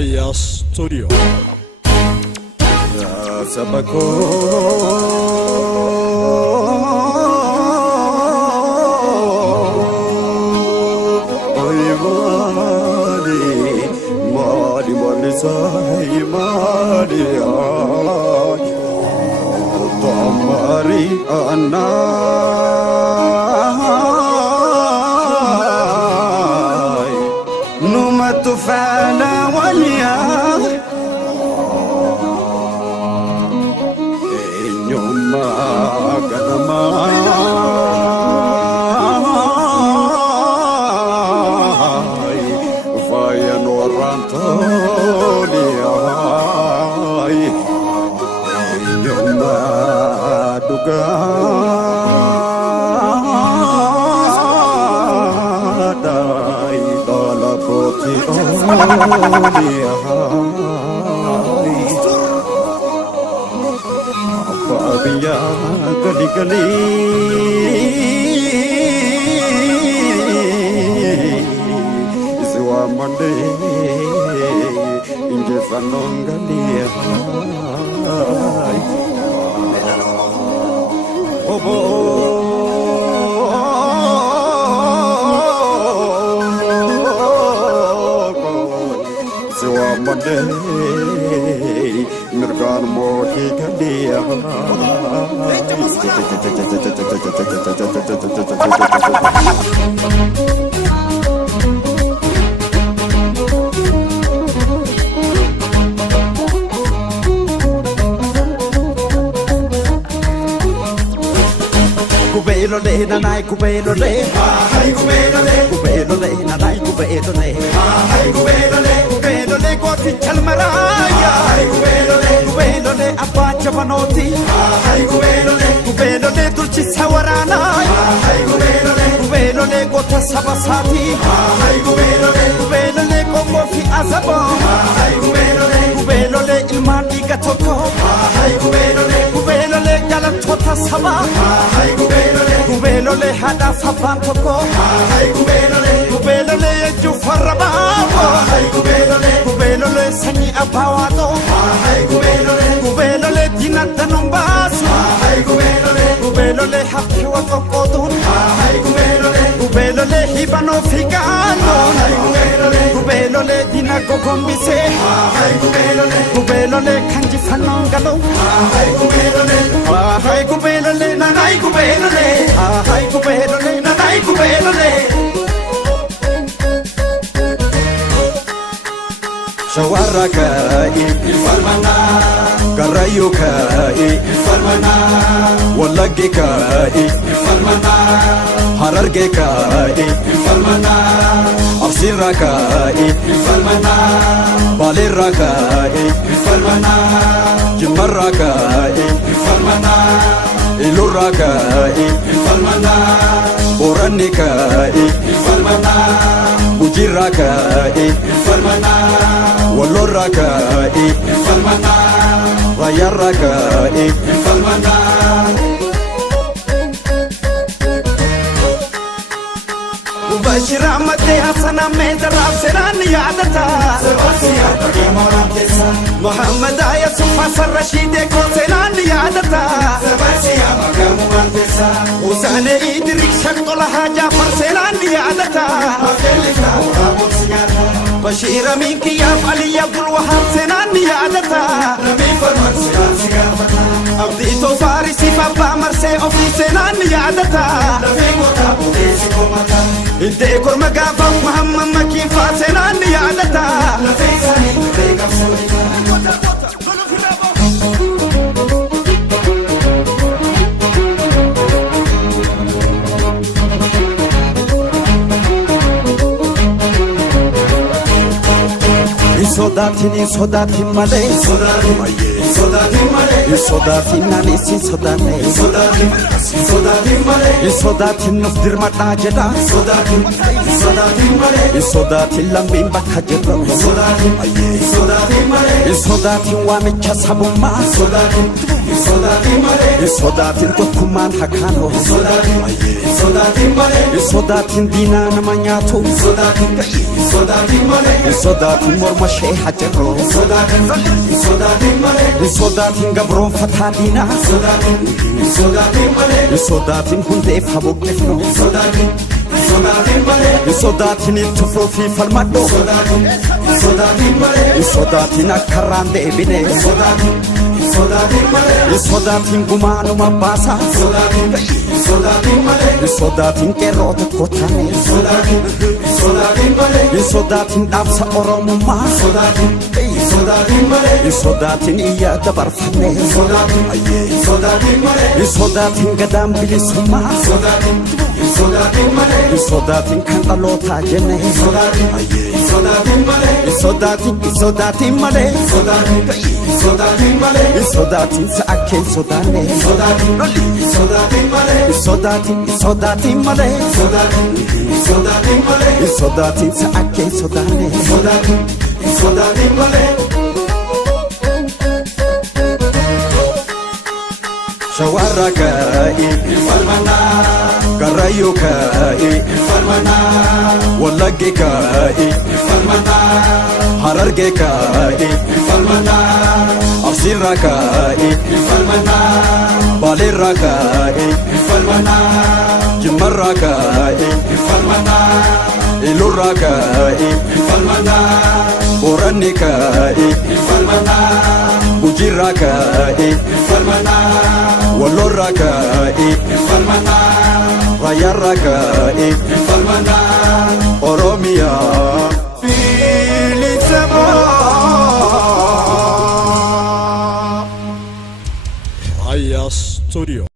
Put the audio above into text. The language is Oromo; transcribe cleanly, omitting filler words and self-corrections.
Aya Studio. Sabako Gali Iswa Mande Inje Fanongali Obo Iswa Mande Mirgan Mohi Galia Kubelo le na nai kubelo le hai kubelo le na nai kubelo le hai kubelo le ko ti chalmaraya hai kubelo le appa chavanoti hai kubelo le tulchi sawarana hai kubelo le ko ta sabasati hai kubelo le ko mo fi azabo hai kubelo le ilmani ka thoko hai kubelo le jalan thota saba hai kubelo le hada saban thoko hai kubelo le ju faraba hai kubelo le sani abawato hai kubelo le dinata nombasu hai kubelo le hakki wa qoqodun hai kubelo le hibano figano hai kubelo le dinako gombise hai kubelo le kanji fanongalo hai kubelo le na nai kubelo le hai kubelo le na nai kubelo le Shawaraka Farmana Karayuka Farmana Walagika Farmana Harargeka Farmana Absiraka Farmana Baliraka Farmana Jimaraka Farmana Iluraka Farmana Oranika Farmana Ujiraka Farmana Waloraka Farmana Rayaraka Farmana Bashira mate hasana mein darab seran yaadata Sebasiya pagi moram kesa Muhammad aya sufasar Rashid ko seran yaadata Sebasiya magamuan kesa Usane idrik shaktola haja par seran yaadata Makelika uramut siyata Bashira minki ya Ali Abdul Wahab seran yaadata Nabi farman seran sigafata Abdi to farisi papa marse ofi seran yaadata Nabi motabu desi komata Inte korma gafa Muhammad makin fasenan yaadata Lafeysani tega solita Sodatin male Sodatin nani Sodatin nufdir mata jeda Sodatin lambin bakka jeda Sodatin wamicha sabumma Sodatin tokkummaan hakano Sodatin dina nama nyaatu Sodatin morma shee hajarro Sodaatiin gabroon fataadina Sodaatiin hundeef habuqqifno Sodaatiin itti fuufi falmadho Sodaatiin akkarraan deebine Sodaatiin gumaanuma baasa Sodaatiin qeerroo tokko taane Sodaatiin dhaabsa oromummaa Sodaatiin iyya dabarfanne Sodaatiin gadaan bilisummaa Sodaatiin kan dhalootaa jenne Sodaatiin malee Sodaatiin sa'akkeen sodaanne Sodaatiin malee Sodaatiin sa'akkeen sodaanne Shawarra ka'i Karrayyuu ka'i Wallagge ka'i Hararge ka'i Absirra ka'i Baleerra ka'i Jimmarra ka'i Ilurra ka'i Boranni ka'i Gujirra ka'i Wallorra ka'i Rayyarra ka'i Oromiyaa Raya Studio.